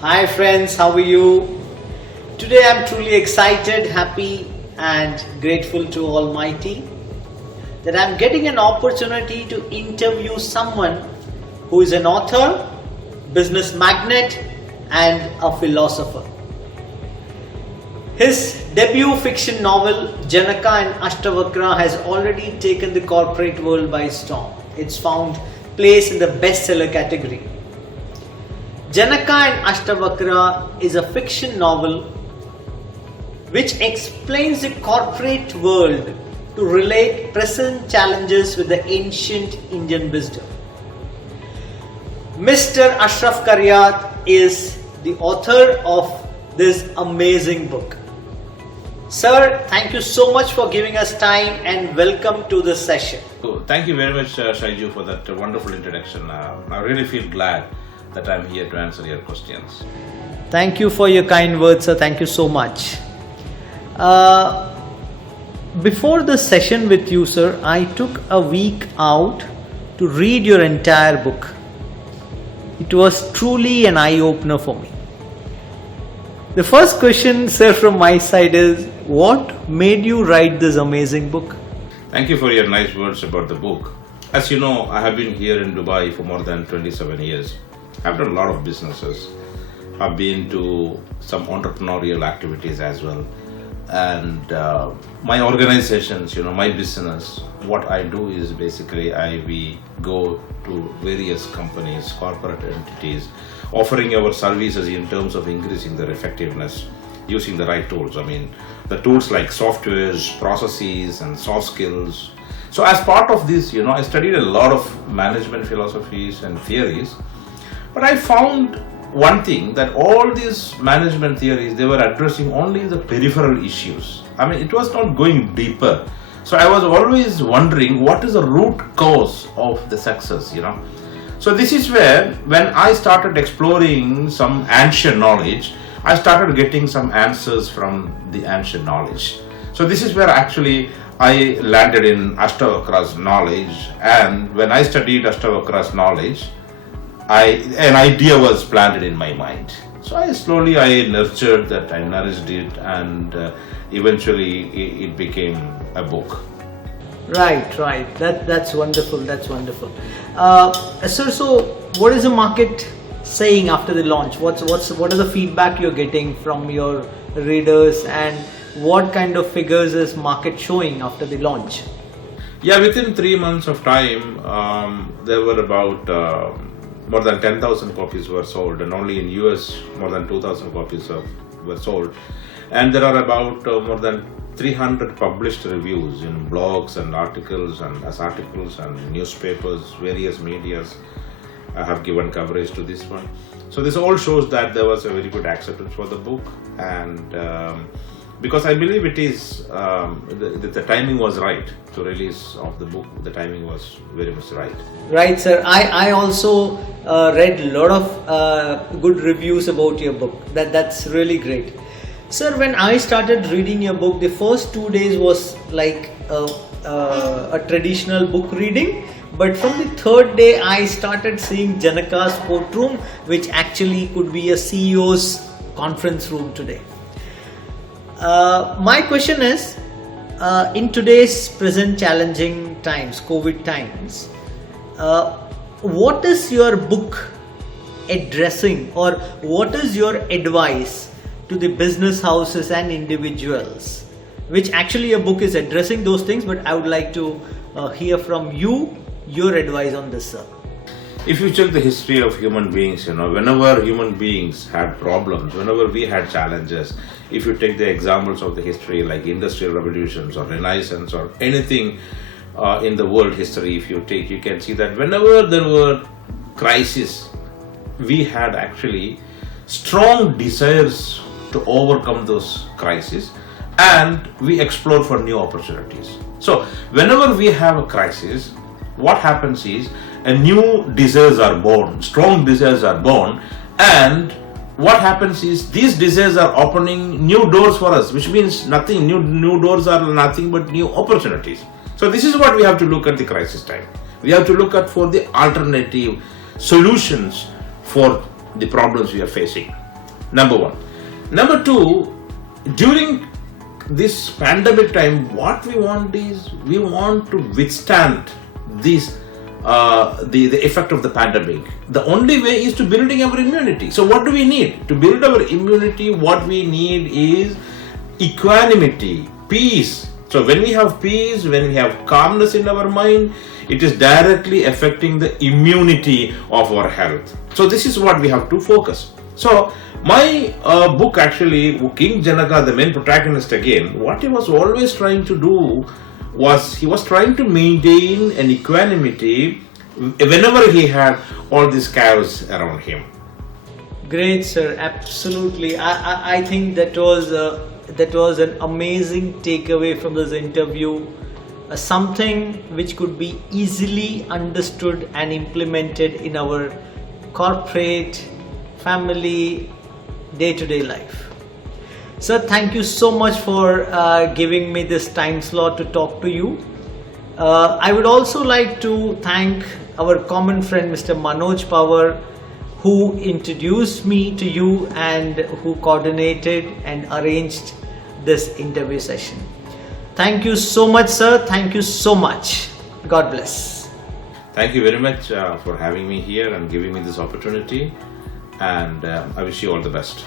Hi friends, how are you? Today I'm truly excited, happy and grateful to Almighty that I'm getting an opportunity to interview someone who is an author, business magnate and a philosopher. His debut fiction novel Janaka and Ashtavakra has already taken the corporate world by storm. It's found place in the bestseller category. Janaka and Ashtavakra is a fiction novel which explains the corporate world to relate present challenges with the ancient Indian wisdom. Mr. Ashraf Karayath is the author of this amazing book. Sir, thank you so much for giving us time and welcome to this session. Thank you very much, Shaju, for that wonderful introduction. I really feel glad that I'm here to answer your questions. Thank you for your kind words, sir. Thank you so much. Before the session with you, sir, I took a week out to read your entire book. It was truly an eye-opener for me. The first question, sir, from my side is, what made you write this amazing book? Thank you for your nice words about the book. As you know, I have been here in Dubai for more than 27 years. I've done a lot of businesses. I've been to some entrepreneurial activities as well. And my organizations, my business, what I do is basically we go to various companies, corporate entities, offering our services in terms of increasing their effectiveness using the right tools. The tools like softwares, processes and soft skills. So as part of this, I studied a lot of management philosophies and theories. But I found one thing, that all these management theories, they were addressing only the peripheral issues. It was not going deeper. So I was always wondering, what is the root cause of the success, So this is where, when I started exploring some ancient knowledge, I started getting some answers from the ancient knowledge. So this is where actually I landed in Ashtavakra's knowledge. And when I studied Ashtavakra's knowledge, an idea was planted in my mind. So I nurtured that, I nourished it, and eventually it became a book. Right. That's wonderful. Sir, so what is the market saying after the launch? What are the feedback you're getting from your readers, and what kind of figures is market showing after the launch? Yeah, within 3 months of time, there were about more than 10,000 copies were sold, and only in US more than 2,000 copies were sold. And there are about more than 300 published reviews in blogs and articles and newspapers, various medias have given coverage to this one. So this all shows that there was a very good acceptance for the book, and because I believe it is the timing was right to release of the book. The timing was very much right. Right, sir. I also read a lot of good reviews about your book. That's really great. Sir, when I started reading your book, the first 2 days was like a traditional book reading. But from the third day, I started seeing Janaka's courtroom, which actually could be a CEO's conference room today. My question is, in today's present challenging times, COVID times, what is your book addressing, or what is your advice to the business houses and individuals, which actually your book is addressing those things, but I would like to hear from you, your advice on this, sir. If you check the history of human beings, whenever human beings had problems, whenever we had challenges, if you take the examples of the history like industrial revolutions or renaissance or anything in the world history, if you take, you can see that whenever there were crises, we had actually strong desires to overcome those crises, and we explore for new opportunities. So whenever we have a crisis, what happens is a new desires are born, strong desires are born, and what happens is these desires are opening new doors for us, which means nothing, new doors are nothing but new opportunities. So this is what we have to look at the crisis time. We have to look at for the alternative solutions for the problems we are facing. Number one. Number two, during this pandemic time, what we want is we want to withstand this the effect of the pandemic. The only way is to building our immunity. So what do we need to build our immunity? What we need is equanimity, peace. So when we have peace, when we have calmness in our mind, it is directly affecting the immunity of our health. So this is what we have to focus. So my book actually, King Janaka, the main protagonist again, what he was always trying to do was he was trying to maintain an equanimity whenever he had all this chaos around him. Great, sir. Absolutely. I think that was an amazing takeaway from this interview. Something which could be easily understood and implemented in our corporate, family, day-to-day life. Sir, thank you so much for giving me this time slot to talk to you. I would also like to thank our common friend Mr. Manoj Power, who introduced me to you and who coordinated and arranged this interview session. Thank you so much, sir. Thank you so much. God bless. Thank you very much for having me here and giving me this opportunity, and I wish you all the best.